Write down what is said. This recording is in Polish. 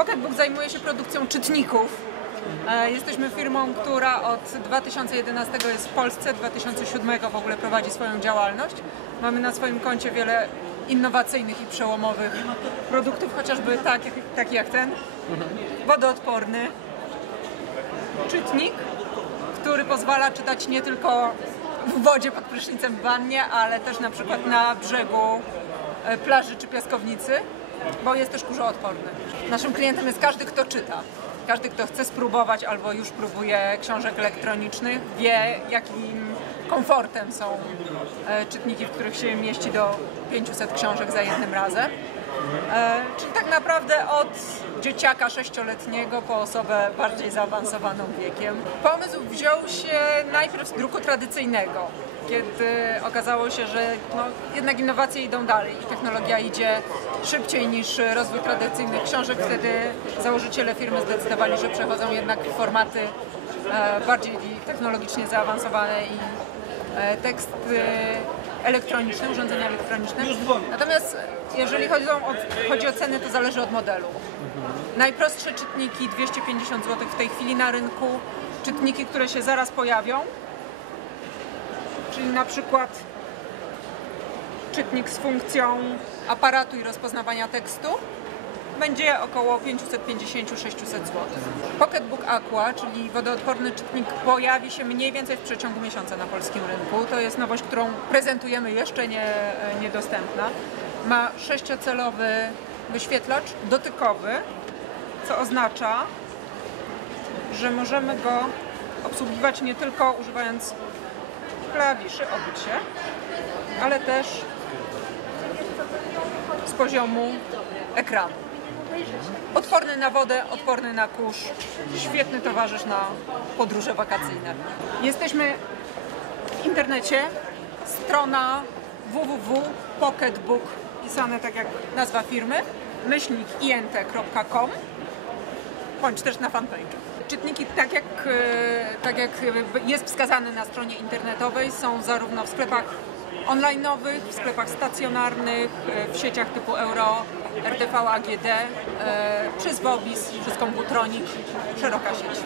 Pocketbook zajmuje się produkcją czytników. E, Jesteśmy firmą, która od 2011 jest w Polsce, 2007 w ogóle prowadzi swoją działalność. Mamy na swoim koncie wiele innowacyjnych i przełomowych produktów, chociażby tak, jak- taki jak ten, wodoodporny czytnik, który pozwala czytać nie tylko w wodzie pod prysznicem w wannie, ale też na przykład na brzegu e, plaży czy piaskownicy, bo jest też kurzoodporny. Naszym klientem jest każdy, kto czyta. Każdy, kto chce spróbować albo już próbuje książek elektronicznych, wie jakim komfortem są e, czytniki, w których się mieści do 500 książek za jednym razem. E, Czyli tak naprawdę od dzieciaka sześcioletniego po osobę bardziej zaawansowaną wiekiem. Pomysł wziął się najpierw z druku tradycyjnego, kiedy okazało się, że no, jednak innowacje idą dalej i technologia idzie szybciej niż rozwój tradycyjnych książek. Wtedy założyciele firmy zdecydowali, że przechodzą jednak w formaty e, bardziej technologicznie zaawansowane i e, teksty elektroniczne, urządzenia elektroniczne. Natomiast jeżeli chodzi o, chodzi o ceny, to zależy od modelu. Najprostsze czytniki 250 zł w tej chwili na rynku, czytniki, które się zaraz pojawią, czyli na przykład czytnik z funkcją aparatu i rozpoznawania tekstu, będzie około 550-600 zł. Pocketbook Aqua, czyli wodoodporny czytnik, pojawi się mniej więcej w przeciągu miesiąca na polskim rynku. To jest nowość, którą prezentujemy jeszcze nie, niedostępna. Ma sześciocelowy wyświetlacz dotykowy, co oznacza, że możemy go obsługiwać nie tylko używając klawiszy, obudź się, ale też z poziomu ekranu. Odporny na wodę, odporny na kurz, świetny towarzysz na podróże wakacyjne. Jesteśmy w internecie, strona www.pocketbook, pisane tak jak nazwa firmy, myślnik bądź też na fanpage. Czytniki, tak jak, e, tak jak jest wskazane na stronie internetowej, są zarówno w sklepach online'owych, w sklepach stacjonarnych, e, w sieciach typu Euro, RTV, AGD, e, przez Wobis, przez Komputronik, szeroka sieć.